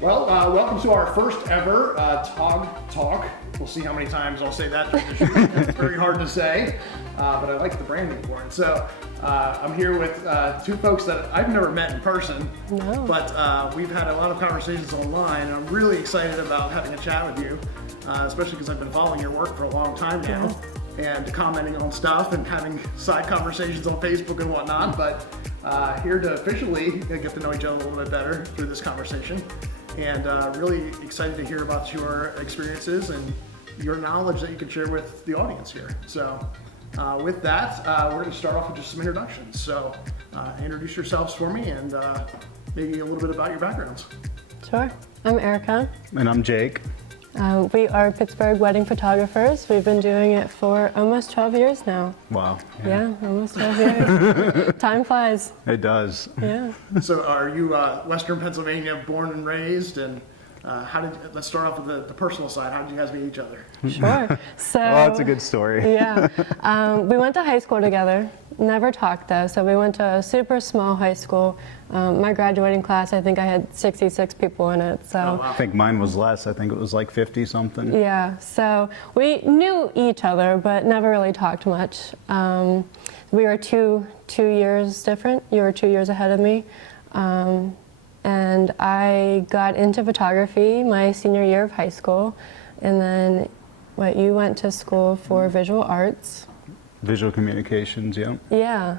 Well, welcome to our first ever TOG Talk. We'll see how many times I'll say that. It's very hard to say, but I like the branding for it. So I'm here with two folks that I've never met in person, but we've had a lot of conversations online, and I'm really excited about having a chat with you, especially because I've been following your work for a long time now, and commenting on stuff and having side conversations on Facebook and whatnot, but here to officially get to know each other a little bit better through this conversation. And really excited to hear about your experiences and your knowledge that you can share with the audience here. So with that, we're going to start off with just some introductions. So introduce yourselves for me and maybe a little bit about your backgrounds. Sure. I'm Erica. And I'm Jake. We are Pittsburgh wedding photographers. We've been doing it for almost 12 years now. Wow. Yeah, almost 12 years. Time flies. It does. Yeah. So are you Western Pennsylvania born and raised, and let's start off with the personal side. How did you guys meet each other? Sure. So, well, that's a good story. Yeah. We went to high school together. Never talked though, so we went to a super small high school. My graduating class, I think I had 66 people in it. So I think mine was less. I think it was like 50 something. Yeah, so we knew each other, but never really talked much. We were two years different. You were 2 years ahead of me. And I got into photography my senior year of high school. And then you went to school for visual arts. Visual communications, yeah. Yeah,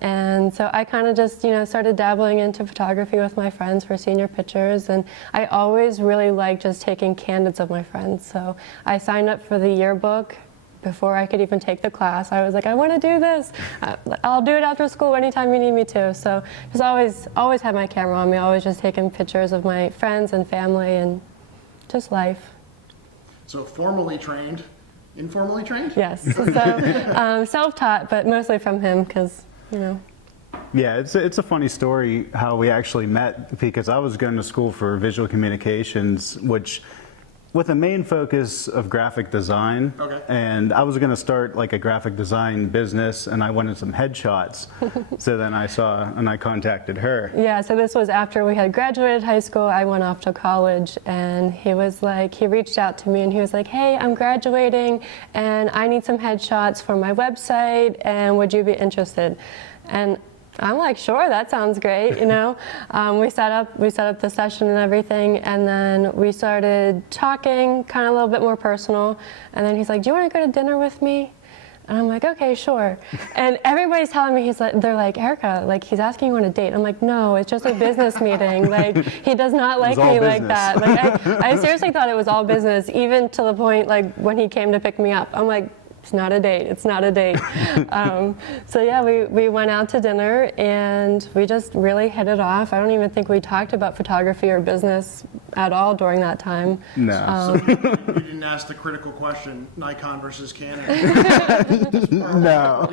and so I kind of just, started dabbling into photography with my friends for senior pictures, and I always really liked just taking candids of my friends. So I signed up for the yearbook before I could even take the class. I was like, I want to do this. I'll do it after school anytime you need me to. So just always had my camera on me, always just taking pictures of my friends and family and just life. So formally trained. Informally trained? Yes. So self-taught, but mostly from him because, Yeah, it's a funny story how we actually met, because I was going to school for visual communications, which with a main focus of graphic design. Okay. And I was going to start like a graphic design business, and I wanted some headshots. So then I contacted her. Yeah, so this was after we had graduated high school. I went off to college, and he reached out to me and he was like, hey, I'm graduating and I need some headshots for my website, and would you be interested? And I'm like, sure, that sounds great, We set up the session and everything, and then we started talking, kind of a little bit more personal, and then he's like, do you want to go to dinner with me? And I'm like, okay, sure. And everybody's telling me, they're like, Erica, he's asking you on a date. I'm like, no, it's just a business meeting. He does not like me like that. I seriously thought it was all business, even to the point, when he came to pick me up. I'm like, it's not a date, it's not a date. So yeah, we went out to dinner and we just really hit it off. I don't even think we talked about photography or business at all during that time. No. So you didn't ask the critical question, Nikon versus Canon. No.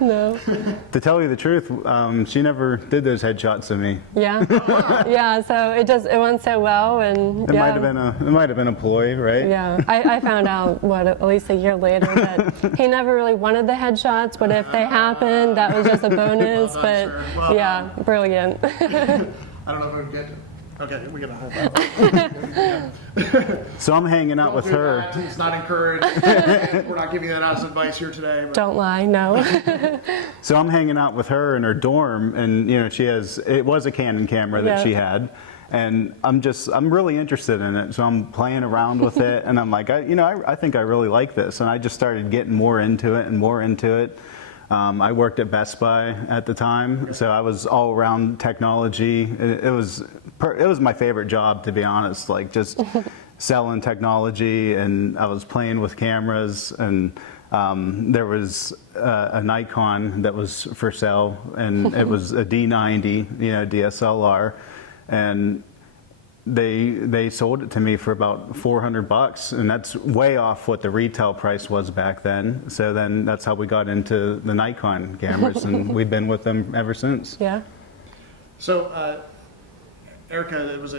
No. To tell you the truth, she never did those headshots of me. Yeah. Yeah, so it went so well, and It might have been a ploy, right? Yeah, I found out at least a year later that he never really wanted the headshots, but if they happened, that was just a bonus. Brilliant. I don't know if we can get to. Okay, we gotta hold on. So I'm hanging out with her. That. It's not encouraged. We're not giving that as advice here today. But. Don't lie, no. So I'm hanging out with her in her dorm, and it was a Canon camera that she had. And I'm really interested in it, so I'm playing around with it, and I'm like, I think I really like this, and I just started getting more into it and more into it. I worked at Best Buy at the time, so I was all around technology. It was my favorite job, to be honest, just selling technology, and I was playing with cameras, and there was a Nikon that was for sale, and it was a D90, DSLR. And they sold it to me for about $400, and that's way off what the retail price was back then. So then that's how we got into the Nikon cameras, and we've been with them ever since. Yeah. So, Erica, it was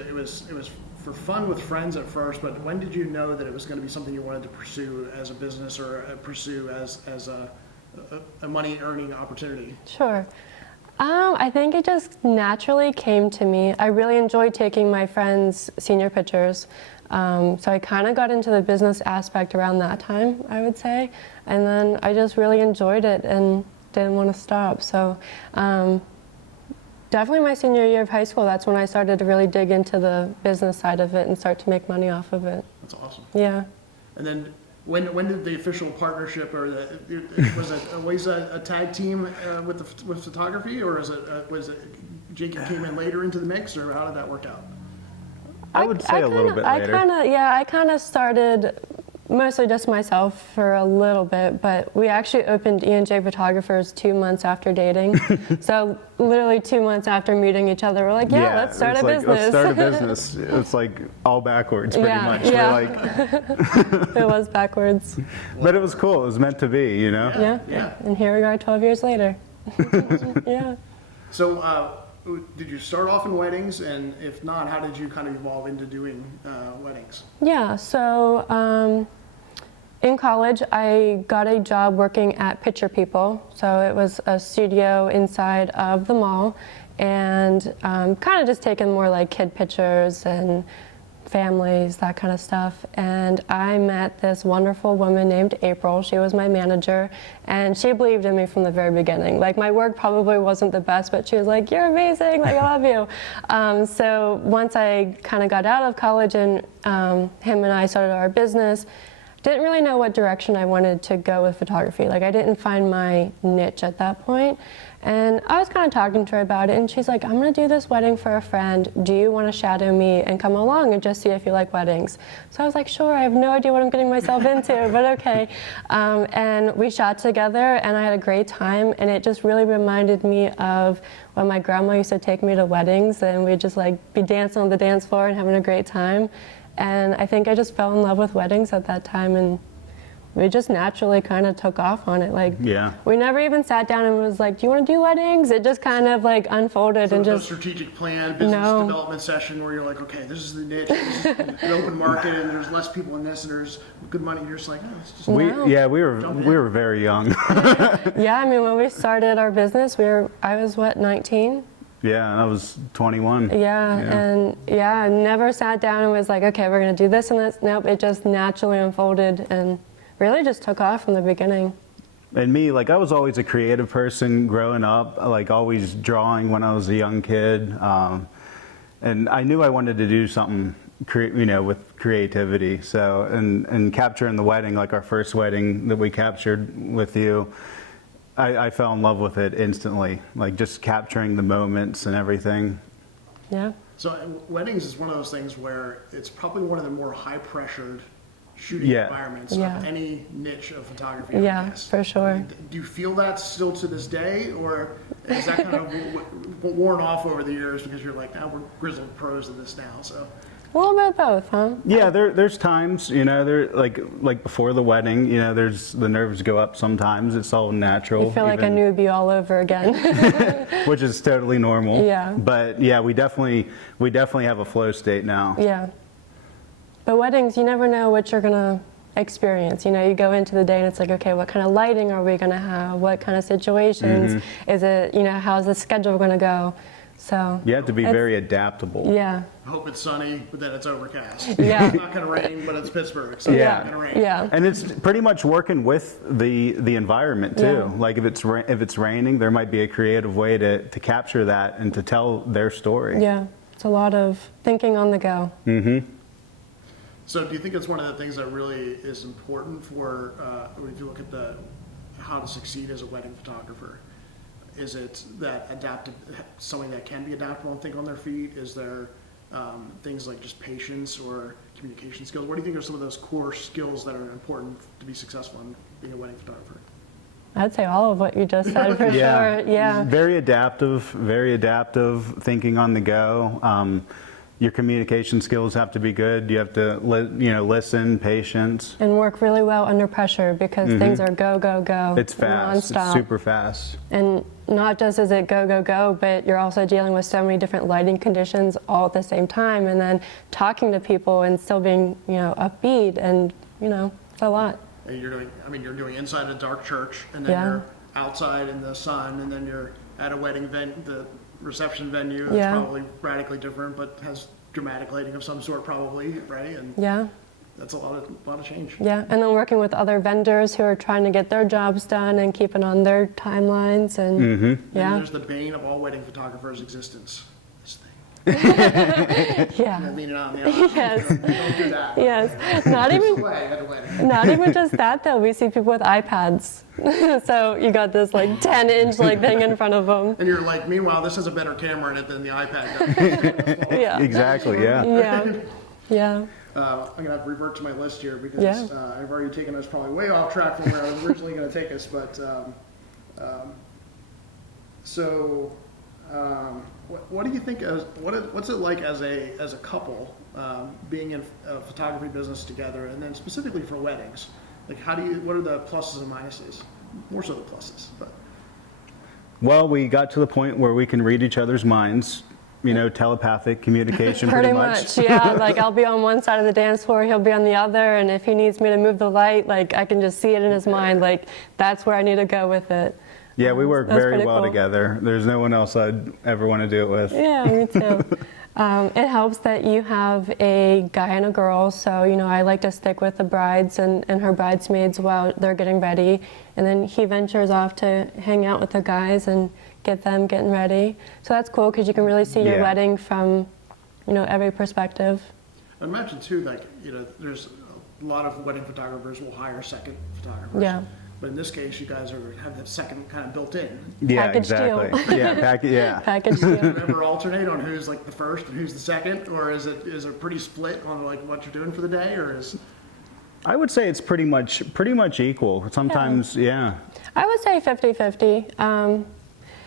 for fun with friends at first, but when did you know that it was going to be something you wanted to pursue as a business or pursue as a money earning opportunity? Sure. I think it just naturally came to me. I really enjoyed taking my friends' senior pictures. So I kind of got into the business aspect around that time, I would say. And then I just really enjoyed it and didn't want to stop. So definitely my senior year of high school, that's when I started to really dig into the business side of it and start to make money off of it. That's awesome. Yeah. And then when did the official partnership, or was it always a tag team with photography, or was it Jake came in later into the mix, or how did that work out? I would say a little bit later. I kind of started mostly just myself for a little bit, but we actually opened E&J Photographers 2 months after dating. So literally 2 months after meeting each other, we're like, let's start a business. Let's start a business. It's like all backwards, pretty much. Yeah. We're like, it was backwards. but it was cool. It was meant to be, you know? Yeah. And here we are 12 years later. Yeah. So did you start off in weddings, and if not, how did you kind of evolve into doing weddings? Yeah, so in college, I got a job working at Picture People. So it was a studio inside of the mall, and kind of just taking more like kid pictures and families, that kind of stuff. And I met this wonderful woman named April. She was my manager, and she believed in me from the very beginning. Like, my work probably wasn't the best, but she was like, "You're amazing, like, I love you." So once I kind of got out of college and him and I started our business, didn't really know what direction I wanted to go with photography. Like, I didn't find my niche at that point. And I was kind of talking to her about it, and she's like, "I'm gonna do this wedding for a friend. Do you want to shadow me and come along and just see if you like weddings?" So I was like, "Sure, I have no idea what I'm getting myself into, but okay." And we shot together, and I had a great time, and it just really reminded me of when my grandma used to take me to weddings, and we'd just like be dancing on the dance floor and having a great time. And I think I just fell in love with weddings at that time, and we just naturally kind of took off on it. Like, we never even sat down and was like, "Do you want to do weddings?" It just kind of like unfolded. So and no just strategic plan, business development session where you're like, "Okay, this is the niche, this is an open market, and there's less people in this, and there's good money." You're just like, "Oh, it's just." we were very young. Yeah, I mean, when we started our business, I was what, 19? Yeah, I was 21. And I never sat down and was like, "Okay, we're gonna do this and this." Nope, it just naturally unfolded and really just took off from the beginning. And me, like, I was always a creative person growing up, like always drawing when I was a young kid. And I knew I wanted to do something, with creativity. So, and capturing the wedding, like our first wedding that we captured with you, I fell in love with it instantly, like just capturing the moments and everything. Yeah. So weddings is one of those things where it's probably one of the more high-pressured shooting environments of any niche of photography. Yeah, for sure. Do you feel that still to this day, or is that kind of worn off over the years because you're like, now we're grizzled pros of this now? So. A little bit of both, huh? Yeah, there's times, there like before the wedding, there's the nerves go up sometimes. It's all natural. You feel like a newbie all over again. Which is totally normal. Yeah. But yeah, we definitely have a flow state now. Yeah. But weddings, you never know what you're gonna experience. You go into the day and it's like, okay, what kind of lighting are we gonna have? What kind of situations? Is it, how's the schedule gonna go? So you have to be very adaptable. Yeah. I hope it's sunny, but then it's overcast. Yeah. It's not gonna rain, but it's Pittsburgh, so it's not gonna rain. Yeah. And it's pretty much working with the environment too. Yeah. Like if it's raining, there might be a creative way to capture that and to tell their story. Yeah. It's a lot of thinking on the go. So do you think it's one of the things that really is important for, if you look at how to succeed as a wedding photographer? Is it that something that can be adaptable and think on their feet? Is there things like just patience or communication skills? What do you think are some of those core skills that are important to be successful in being a wedding photographer? I'd say all of what you just said for sure. Yeah. Very adaptive, thinking on the go. Your communication skills have to be good. You have to listen, patience. And work really well under pressure because things are go, go, go. It's fast. Nonstop. It's super fast. And not just is it go, go, go, but you're also dealing with so many different lighting conditions all at the same time, and then talking to people and still being, upbeat, and it's a lot. And you're doing inside a dark church, and then you're outside in the sun, and then you're at a wedding the reception venue, it's Yeah. probably radically different, but has dramatic lighting of some sort probably, right? And Yeah. that's a lot of change. Yeah, and then working with other vendors who are trying to get their jobs done and keeping on their timelines and And yeah. there's the bane of all wedding photographers' existence. This thing. Yeah. Leaning on the Yes. Don't do that. Yes. Not even Play at a wedding. not even just that though. We see people with iPads. So you got this like 10-inch like thing in front of them. And you're like, meanwhile, this has a better camera in it than the iPad does. Yeah. Exactly, yeah. Yeah. Yeah. I'm gonna have to revert to my list here because Yeah. I've already taken us probably way off track from where I was originally gonna take us, but what do you think? What's it like as a couple being in a photography business together, and then specifically for weddings? Like, what are the pluses and minuses? More so the pluses, but Well, we got to the point where we can read each other's minds, you know, telepathic communication Pretty much, yeah. Like I'll be on one side of the dance floor, he'll be on the other, and if he needs me to move the light, like I can just see it in his mind, like that's where I need to go with it. Yeah, we work That's very pretty well cool. together. There's no one else I'd ever want to do it with. Yeah, me too. It helps that you have a guy and a girl, so you know I like to stick with the brides and her bridesmaids while they're getting ready, and then he ventures off to hang out with the guys and get them getting ready. So that's cool because you can really see your Yeah. wedding from, you know, every perspective. I imagine too, like, you know, there's a lot of wedding photographers will hire second photographers. Yeah. But in this case, you guys have that second kind of built in. Yeah, Package deal. exactly. Yeah, Package deal. Do you ever alternate on who's like the first and who's the second, or is it pretty split on like what you're doing for the day, or is? I would say it's pretty much equal. Sometimes, yeah. I would say 50-50.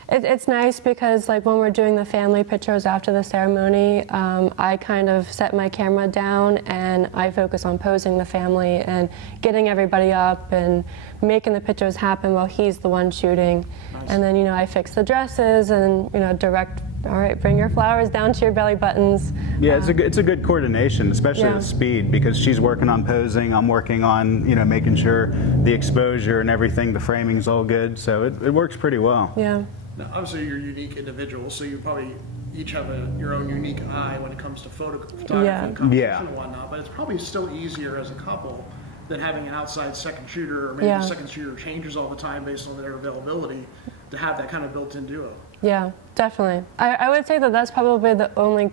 It's nice because like when we're doing the family pictures after the ceremony, I kind of set my camera down and I focus on posing the family and getting everybody up and making the pictures happen while he's the one shooting. Nice. And then, you know, I fix the dresses and, you know, direct, all right, bring your flowers down to your belly buttons. Yeah, it's a good coordination, especially Yeah. with speed, because she's working on posing, I'm working on, you know, making sure the exposure and everything, the framing's all good, so it works pretty well. Yeah. Now, obviously, you're unique individuals, so you probably each have your own unique eye when it comes to photography and composition Yeah. and whatnot. But it's probably still easier as a couple than having an outside second shooter, or maybe Yeah. the second shooter changes all the time based on their availability, to have that kind of built-in duo. Yeah, definitely. I would say that that's probably the only,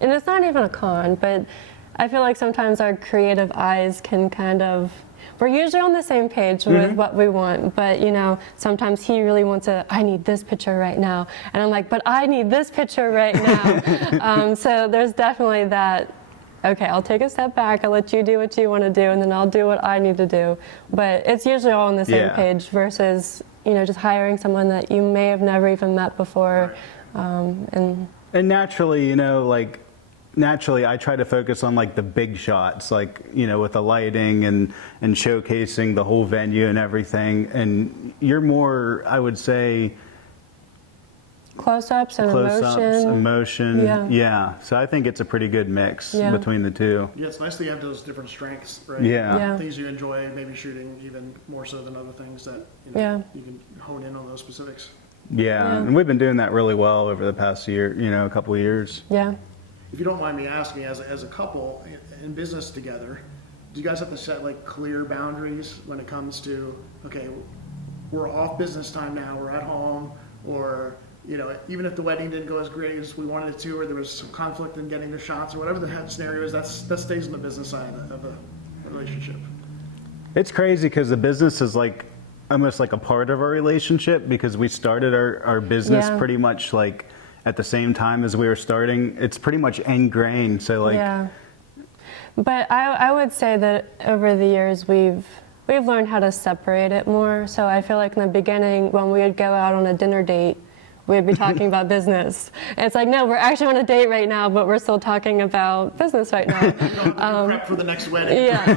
and it's not even a con, but I feel like sometimes our creative eyes can kind of, we're usually on the same page with what we want, but you know, sometimes he really wants I need this picture right now. And I'm like, but I need this picture right now. So there's definitely that, okay, I'll take a step back, I'll let you do what you want to do, and then I'll do what I need to do. But it's usually all on the same Yeah. page versus, you know, just hiring someone that you may have never even met before. And naturally, you know, like, naturally I try to focus on like the big shots, like, you know, with the lighting and showcasing the whole venue and everything. And you're more, I would say, close-ups and close-ups, emotion. Yeah. So I think it's a pretty good mix Yeah. between the two. Yeah, it's nice that you have those different strengths, right? Yeah. Yeah. Things you enjoy, maybe shooting even more so than other things that, you know, Yeah. you can hone in on those specifics. Yeah, and we've been doing that really well over the past year, you know, a couple of years. Yeah. If you don't mind me asking, as a couple in business together, do you guys have to set like clear boundaries when it comes to, okay, we're off business time now, we're at home, or, you know, even if the wedding didn't go as great as we wanted it to, or there was some conflict in getting the shots, or whatever the scenario is, that stays on the business side of a relationship. It's crazy because the business is like almost like a part of our relationship, because we started our business Yeah. pretty much like at the same time as we were starting. It's pretty much ingrained. So like, Yeah. But I would say that over the years we've learned how to separate it more. So I feel like in the beginning when we would go out on a dinner date, we'd be talking about business. And it's like, no, we're actually on a date right now, but we're still talking about business right now. Prep for the next wedding. Yeah.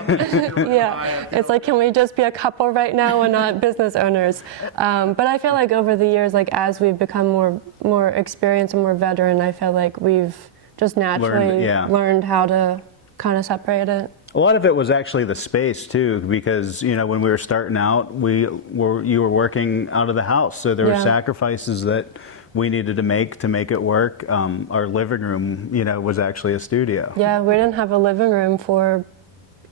Yeah, it's like, can we just be a couple right now and not business owners? But I feel like over the years, like as we've become more experienced and more veteran, I feel like we've just naturally yeah. learned how to kind of separate it. A lot of it was actually the space too, because when we were starting out, you were working out of the house, so there were sacrifices that we needed to make it work. Our living room, was actually a studio. Yeah, we didn't have a living room for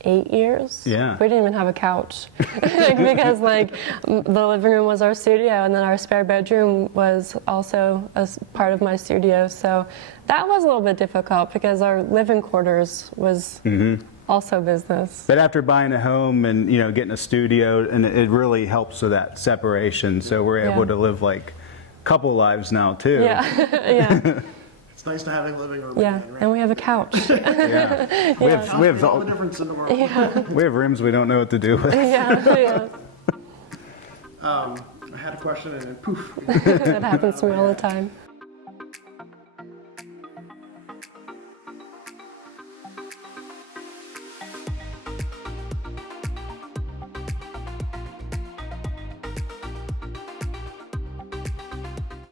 8 years. Yeah. We didn't even have a couch because the living room was our studio, and then our spare bedroom was also a part of my studio. So that was a little bit difficult because our living quarters was also business. But after buying a home and getting a studio, and it really helps with that separation. So we're able to live like couple lives now too. Yeah, yeah. It's nice to have a living room. Yeah, again, right? and we have a couch. Yeah. We have all the difference in the world. we have rooms we don't know what to do with. Yeah. I had a question and then poof. That happens to me all the time.